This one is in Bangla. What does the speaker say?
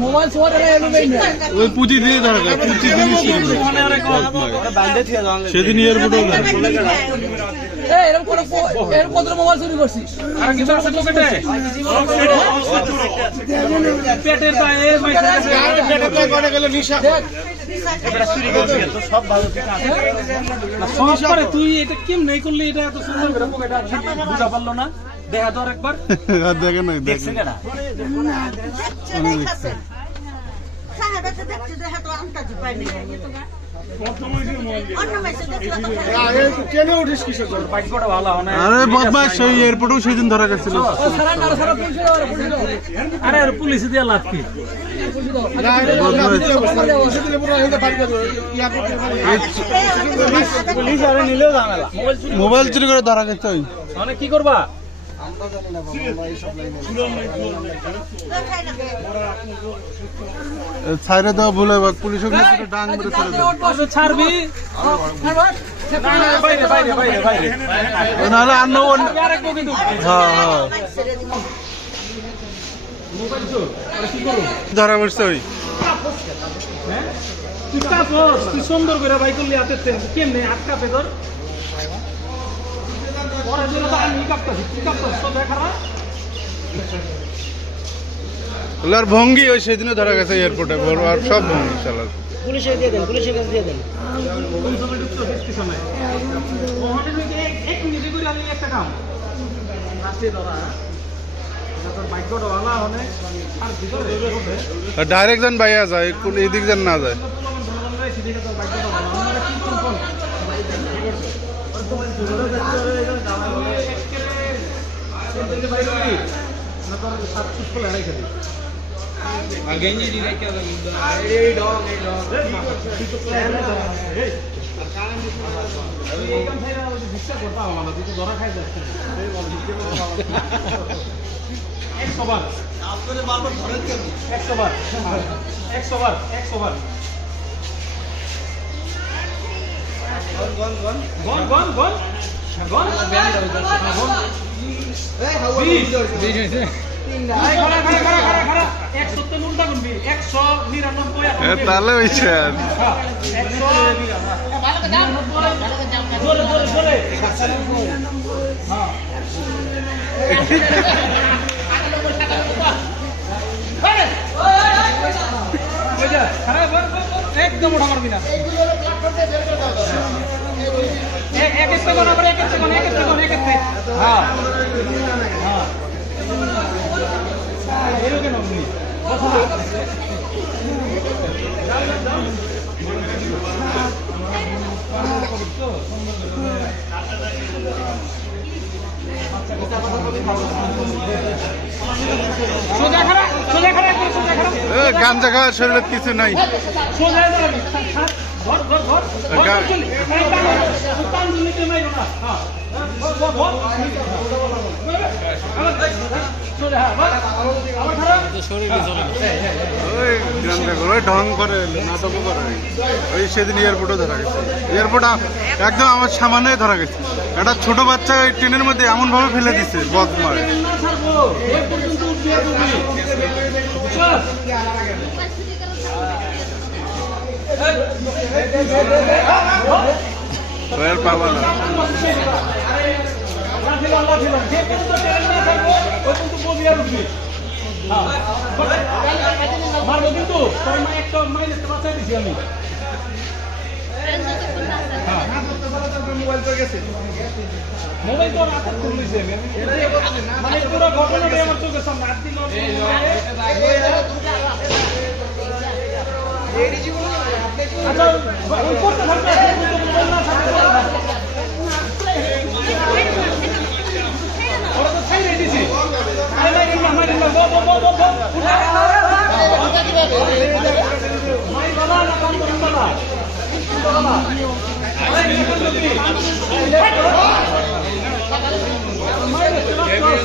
মোবাইল ছোঁয়াটা ওই পুঁজি দিয়ে ধরা যায় পুঁজি দিয়ে সেদিন এয়ারপোর্টও এই এরকম করে এরকম কত মোবাইল চুরি করছিস? পেটের পায়ে সব তুই এটা কেম নেই করলি? এটা এত সুন্দর বুঝা পারল না। দেখা একবার। দেখেন না না আরে বদমাস সেই এয়ারপোর্টেও সেদিন ধরা গেছিল। সারা না সারা পুলিশে যাওয়ার পুলিশে যাওয়ার। আরে আর দিয়ে লাভ কি? মোবাইল চুরি করে ধরা গেছে। ওই মানে কি করবা ছাইরে দেওয়া ভুলে বা পুলিশ ওখানে পুরো ডাং মেরে ছেড়ে কত ছাড়বি। না, না, বাইরে বাইরে বাইরে বাইরে। ওই নাহলে অন্য আরেক বগি তো হ্যাঁ হ্যাঁ। আরে ধরা পড়ছে ওই। হ্যাঁ? তুই সুন্দর করে বাই করলি হাতে কেমনে? হাত কাপে তোর পরে আর ভঙ্গি ওই সেদিনও ধরা গেছে এয়ারপোর্টে বড় আর সব ভঙ্গি চালার পুলিশে দিয়ে দেন পুলিশের কাছে দিয়ে দেন। ডাইরেক্ট যান বাইয়া যায় কোন এদিক যান না যায়। একশো বার একশো বার একশো বার একশো বার গন গন গন। গন একশো তো নুনটা গুনবি একশো নিরানব্বই এ, তাহলে হ্যাঁ বল, একদম ওঠা মারবি না। এক এক একটা কোন আবার এক একটা কোন এক একটা কোন এক একটা হ্যাঁ হ্যাঁ এরকম কেন আপনি কথা না। সোজা খারা সোজা খারা একদম সোজা খারা এ, গাঞ্জা খাওয়ার শরীরে কিছু নাই সোজা টান টান দিতে নাই না। হ্যাঁ। ঢং করে নাটকও করে। ওই সেদিন এয়ারপোর্টে ধরা গেছে। এয়ারপোর্ট একদম আমার সামনে ধরা গেছে। একটা ছোট বাচ্চা ওই ট্রেনের মধ্যে এমন ভাবে ফেলে দিচ্ছে বদ মারে না ছাড়বো ওই পর্যন্ত উঠিয়ে তুমি চল আর পাবা না মারবো কিন্তু একটা মাইনাসটা বাঁচাই দিছি আমি মোবাইল তো রাতে খুললিছে মানে পুরো ঘটনাটা আমার চোখের সামনে আর দিন আচ্ছা করতে থাকবে মোবাইল না থাকবে ওরা তো ছাইরে দিছি আরে মাইরিন না মাইরিন না বো বো বো বো বো উঠা মাই বাবা না কাম করুন বাবা বাবা আরে কি করছ তুমি